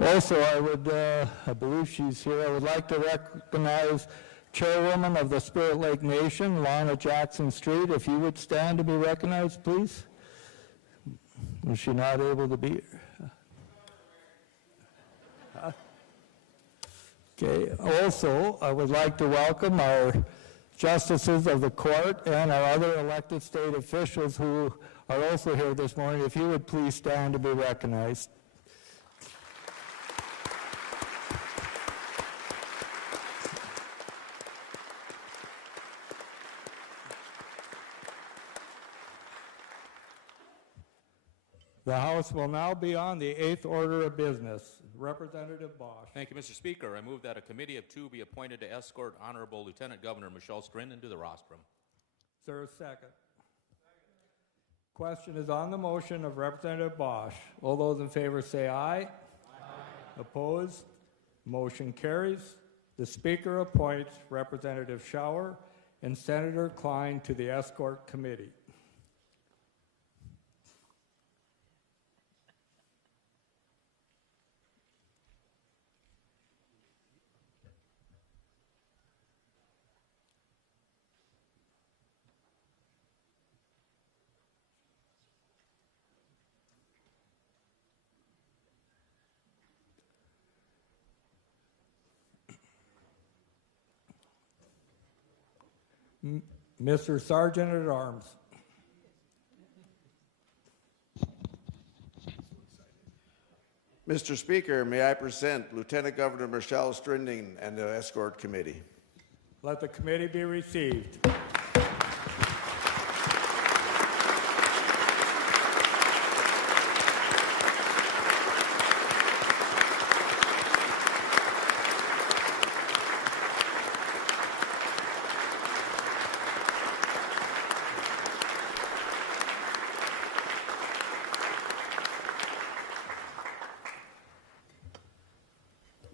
Also, I believe she's here, I would like to recognize Chairwoman of the Spirit Lake Nation, Lana Jackson Street. If you would stand to be recognized, please. Was she not able to be here? Okay. Also, I would like to welcome our justices of the court and our other elected state officials who are also here this morning. If you would please stand to be recognized. The House will now be on the 8th order of business. Representative Bosch. Thank you, Mr. Speaker. I move that a committee of 2 be appointed to escort Honorable Lieutenant Governor Michelle Strin into the rostrum. Is there a second? Question is on the motion of Representative Bosch. All those in favor say aye. Aye. Opposed? Motion carries. The Speaker appoints Representative Schauer and Senator Klein to the escort committee. Mr. Sergeant at Arms. Mr. Speaker, may I present Lieutenant Governor Michelle Strin and the escort committee. Let the committee be received.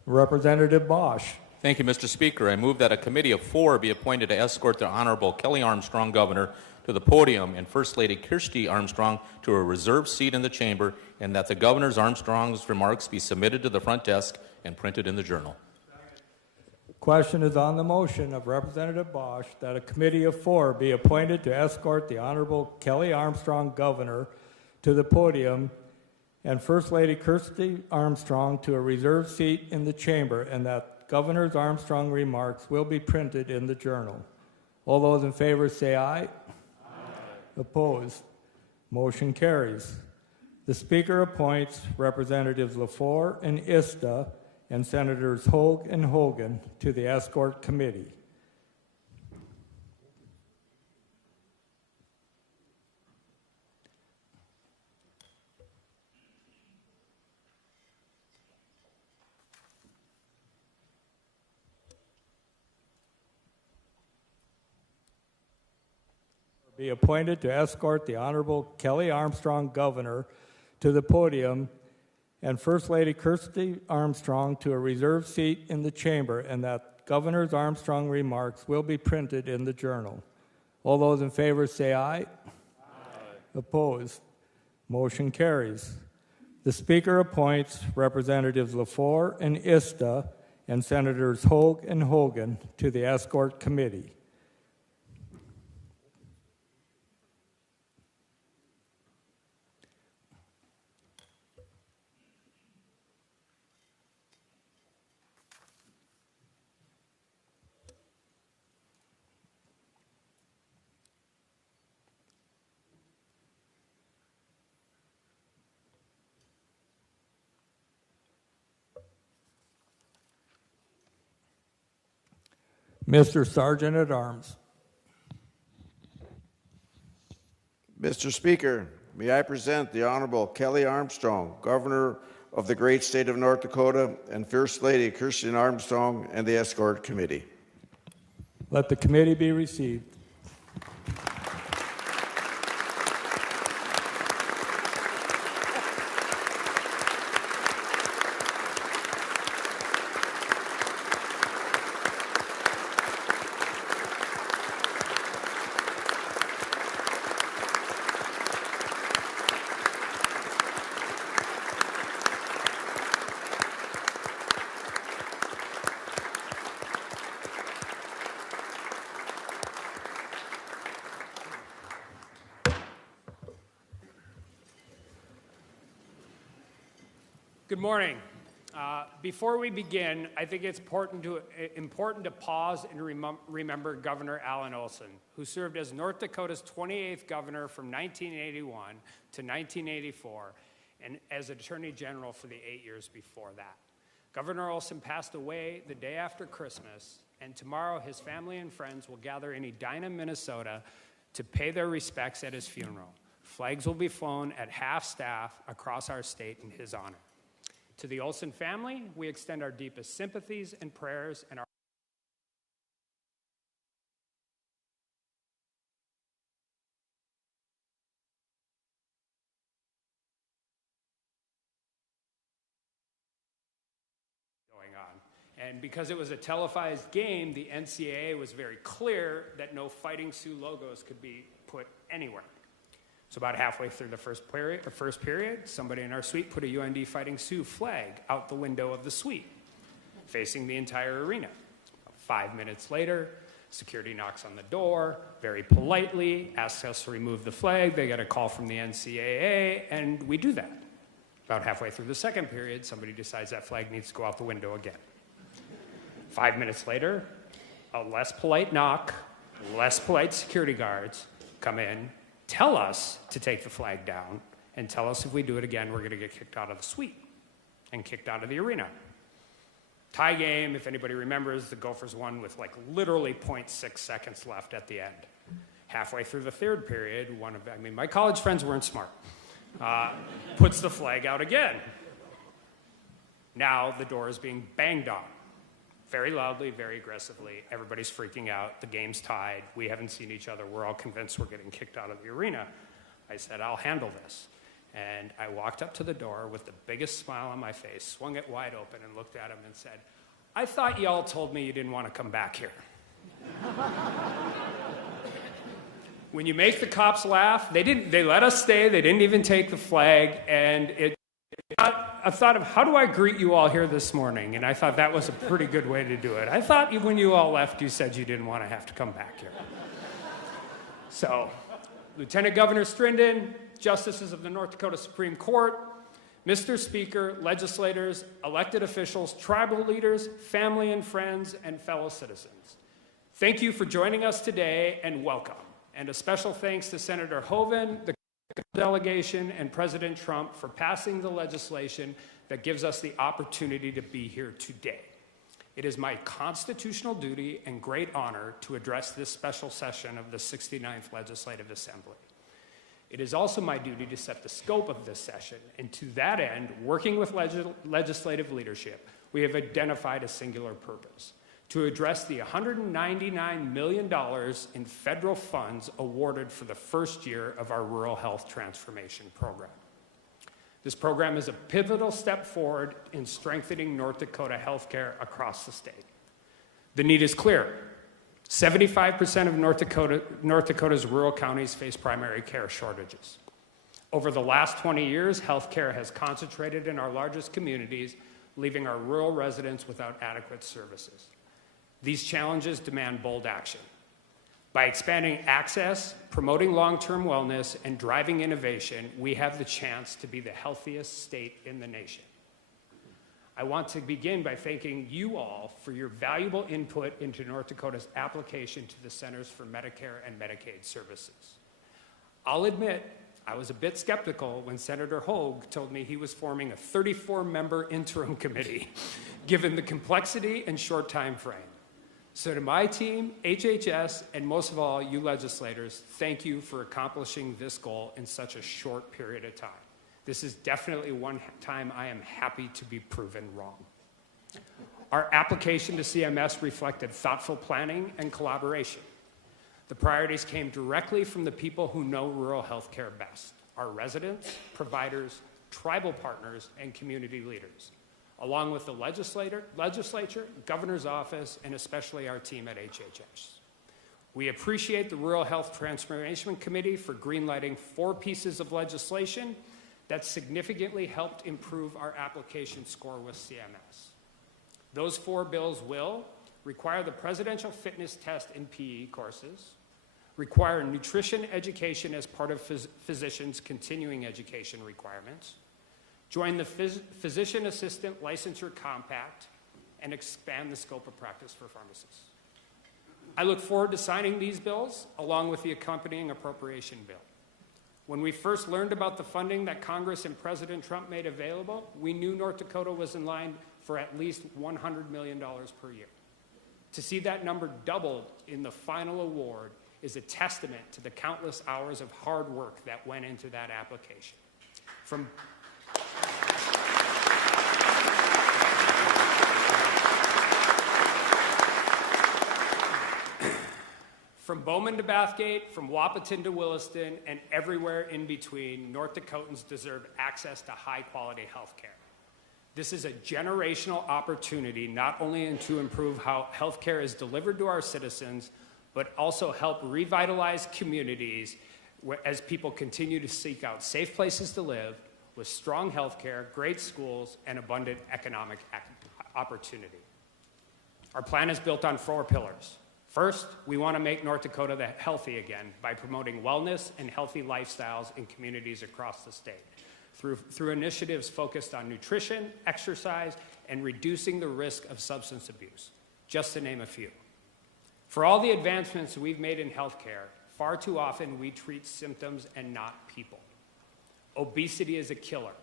Representative Bosch. Thank you, Mr. Speaker. I move that a committee of 4 be appointed to escort the Honorable Kelly Armstrong, Governor, to the podium, and First Lady Kirsty Armstrong to a reserved seat in the chamber, and that the Governor's Armstrong's remarks be submitted to the front desk and printed in the Journal. Question is on the motion of Representative Bosch that a committee of 4 be appointed to escort the Honorable Kelly Armstrong, Governor, to the podium, and First Lady Kirsty Armstrong to a reserved seat in the chamber, and that Governor's Armstrong remarks will be printed in the Journal. All those in favor say aye. Aye. Opposed? Motion carries. The Speaker appoints Representatives LaFleur and Ista and Senators Hogue and Hogan to the escort committee. Be appointed to escort the Honorable Kelly Armstrong, Governor, to the podium, and First Lady Kirsty Armstrong to a reserved seat in the chamber, and that Governor's Armstrong remarks will be printed in the Journal. All those in favor say aye. Aye. Opposed? Motion carries. The Speaker appoints Representatives LaFleur and Ista and Senators Hogue and Hogan to the escort committee. Mr. Sergeant at Arms. Mr. Speaker, may I present the Honorable Kelly Armstrong, Governor of the great state of North Dakota, and First Lady Kirsty Armstrong and the escort committee. Let the committee be received. Good morning. Before we begin, I think it's important to pause and remember Governor Alan Olson, who served as North Dakota's 28th governor from 1981 to 1984, and as Attorney General for the 8 years before that. Governor Olson passed away the day after Christmas, and tomorrow his family and friends will gather in Edina, Minnesota to pay their respects at his funeral. Flags will be flown at half-staff across our state in his honor. To the Olson family, we extend our deepest sympathies and prayers and our going on. And because it was a televised game, the NCAA was very clear that no Fighting Sioux logos could be put anywhere. So about halfway through the first period, somebody in our suite put a UND Fighting Sioux flag out the window of the suite, facing the entire arena. 5 minutes later, security knocks on the door, very politely, asks us to remove the flag. They get a call from the NCAA, and we do that. About halfway through the second period, somebody decides that flag needs to go out the window again. 5 minutes later, a less polite knock, less polite security guards come in, tell us to take the flag down, and tell us if we do it again, we're going to get kicked out of the suite and kicked out of the arena. Tie game, if anybody remembers, the Gophers won with like literally 0.6 seconds left at the end. Halfway through the third period, my college friends weren't smart, puts the flag out again. Now the door is being banged on. Very loudly, very aggressively. Everybody's freaking out. The game's tied. We haven't seen each other. We're all convinced we're getting kicked out of the arena. I said, I'll handle this. And I walked up to the door with the biggest smile on my face, swung it wide open, and looked at him and said, I thought y'all told me you didn't want to come back here. When you make the cops laugh, they let us stay. They didn't even take the flag. And I thought of, how do I greet you all here this morning? And I thought that was a pretty good way to do it. I thought when you all left, you said you didn't want to have to come back here. So, Lieutenant Governor Strinden, justices of the North Dakota Supreme Court, Mr. Speaker, legislators, elected officials, tribal leaders, family and friends, and fellow citizens. Thank you for joining us today, and welcome. And a special thanks to Senator Hoeven, the delegation, and President Trump for passing the legislation that gives us the opportunity to be here today. It is my constitutional duty and great honor to address this special session of the 69th Legislative Assembly. It is also my duty to set the scope of this session, and to that end, working with legislative leadership, we have identified a singular purpose: to address the $199 million in federal funds awarded for the first year of our Rural Health Transformation Program. This program is a pivotal step forward in strengthening North Dakota healthcare across the state. The need is clear. 75% of North Dakota's rural counties face primary care shortages. Over the last 20 years, healthcare has concentrated in our largest communities, leaving our rural residents without adequate services. These challenges demand bold action. By expanding access, promoting long-term wellness, and driving innovation, we have the chance to be the healthiest state in the nation. I want to begin by thanking you all for your valuable input into North Dakota's application to the Centers for Medicare and Medicaid Services. I'll admit, I was a bit skeptical when Senator Hogue told me he was forming a 34-member interim committee, given the complexity and short time frame. So to my team, HHS, and most of all, you legislators, thank you for accomplishing this goal in such a short period of time. This is definitely one time I am happy to be proven wrong. Our application to CMS reflected thoughtful planning and collaboration. The priorities came directly from the people who know rural health care best: our residents, providers, tribal partners, and community leaders, along with the legislature, governor's office, and especially our team at HHS. We appreciate the Rural Health Transformation Committee for greenlighting 4 pieces of legislation that significantly helped improve our application score with CMS. Those 4 bills will require the presidential fitness test in PE courses, require nutrition education as part of physicians' continuing education requirements, join the Physician Assistant Licensure Compact, and expand the scope of practice for pharmacists. I look forward to signing these bills along with the accompanying appropriation bill. When we first learned about the funding that Congress and President Trump made available, we knew North Dakota was in line for at least $100 million per year. To see that number doubled in the final award is a testament to the countless hours of hard work that went into that application. From Bowman to Bathgate, from Wahpeton to Williston, and everywhere in between, North Dakotans deserve access to high-quality health care. This is a generational opportunity not only to improve how health care is delivered to our citizens, but also help revitalize communities as people continue to seek out safe places to live with strong health care, great schools, and abundant economic opportunity. Our plan is built on 4 pillars. First, we want to make North Dakota healthy again by promoting wellness and healthy lifestyles in communities across the state through initiatives focused on nutrition, exercise, and reducing the risk of substance abuse, just to name a few. For all the advancements we've made in healthcare, far too often we treat symptoms and not people. Obesity is a killer.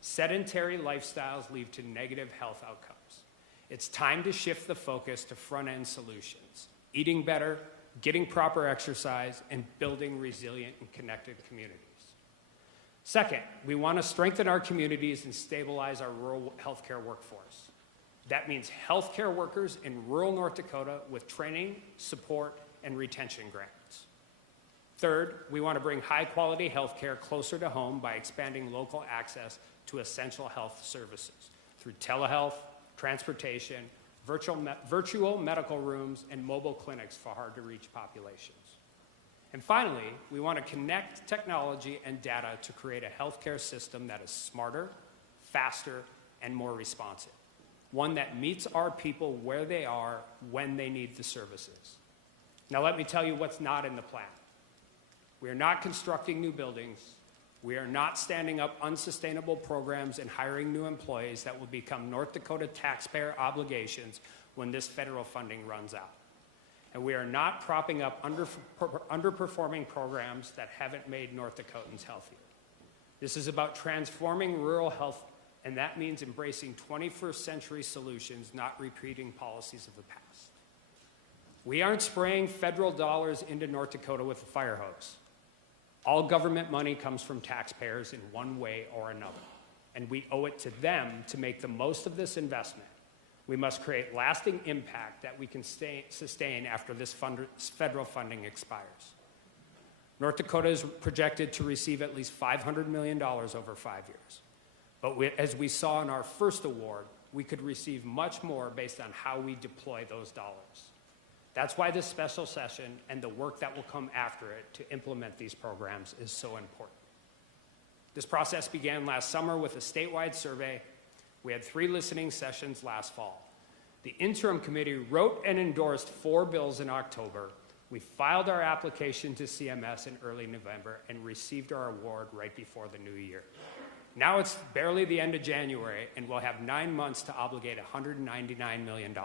Sedentary lifestyles lead to negative health outcomes. It's time to shift the focus to front-end solutions. Eating better, getting proper exercise, and building resilient and connected communities. Second, we want to strengthen our communities and stabilize our rural healthcare workforce. That means healthcare workers in rural North Dakota with training, support, and retention grants. Third, we want to bring high-quality healthcare closer to home by expanding local access to essential health services through telehealth, transportation, virtual medical rooms, and mobile clinics for hard-to-reach populations. And finally, we want to connect technology and data to create a healthcare system that is smarter, faster, and more responsive. One that meets our people where they are when they need the services. Now let me tell you what's not in the plan. We are not constructing new buildings. We are not standing up unsustainable programs and hiring new employees that will become North Dakota taxpayer obligations when this federal funding runs out. And we are not propping up underperforming programs that haven't made North Dakotans healthier. This is about transforming rural health, and that means embracing 21st century solutions, not repeating policies of the past. We aren't spraying federal dollars into North Dakota with a fire hose. All government money comes from taxpayers in one way or another, and we owe it to them to make the most of this investment. We must create lasting impact that we can sustain after this federal funding expires. North Dakota is projected to receive at least $500 million over 5 years. But as we saw in our first award, we could receive much more based on how we deploy those dollars. That's why this special session and the work that will come after it to implement these programs is so important. This process began last summer with a statewide survey. We had 3 listening sessions last fall. The interim committee wrote and endorsed 4 bills in October. We filed our application to CMS in early November and received our award right before the new year. Now it's barely the end of January, and we'll have 9 months to obligate $199 million.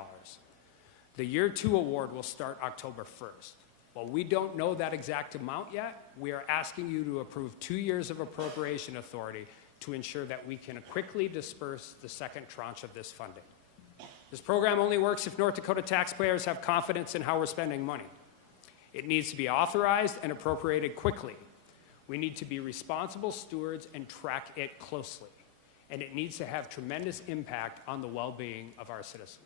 The Year 2 award will start October 1st. While we don't know that exact amount yet, we are asking you to approve 2 years of appropriation authority to ensure that we can quickly disperse the second tranche of this funding. This program only works if North Dakota taxpayers have confidence in how we're spending money. It needs to be authorized and appropriated quickly. We need to be responsible stewards and track it closely. And it needs to have tremendous impact on the well-being of our citizens.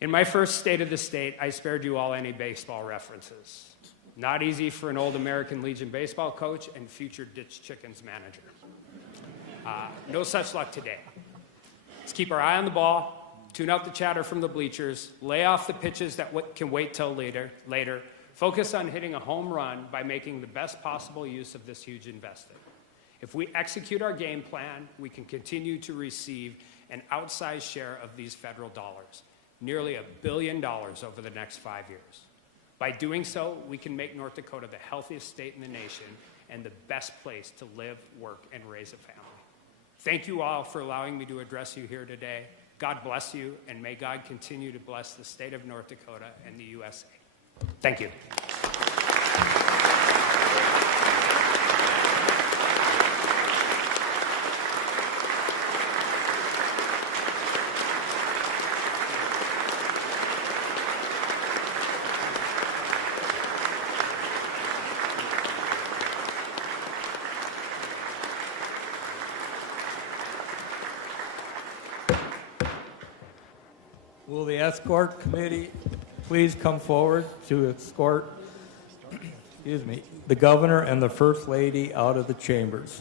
In my first State of the State, I spared you all any baseball references. Not easy for an old American Legion baseball coach and future Ditch Chickens manager. No such luck today. Let's keep our eye on the ball, tune out the chatter from the bleachers, lay off the pitches that can wait till later, focus on hitting a home run by making the best possible use of this huge investment. If we execute our game plan, we can continue to receive an outsized share of these federal dollars, nearly $1 billion over the next 5 years. By doing so, we can make North Dakota the healthiest state in the nation and the best place to live, work, and raise a family. Thank you all for allowing me to address you here today. God bless you, and may God continue to bless the state of North Dakota and the USA. Thank you. Will the escort committee please come forward to escort, the governor and the first lady out of the chambers?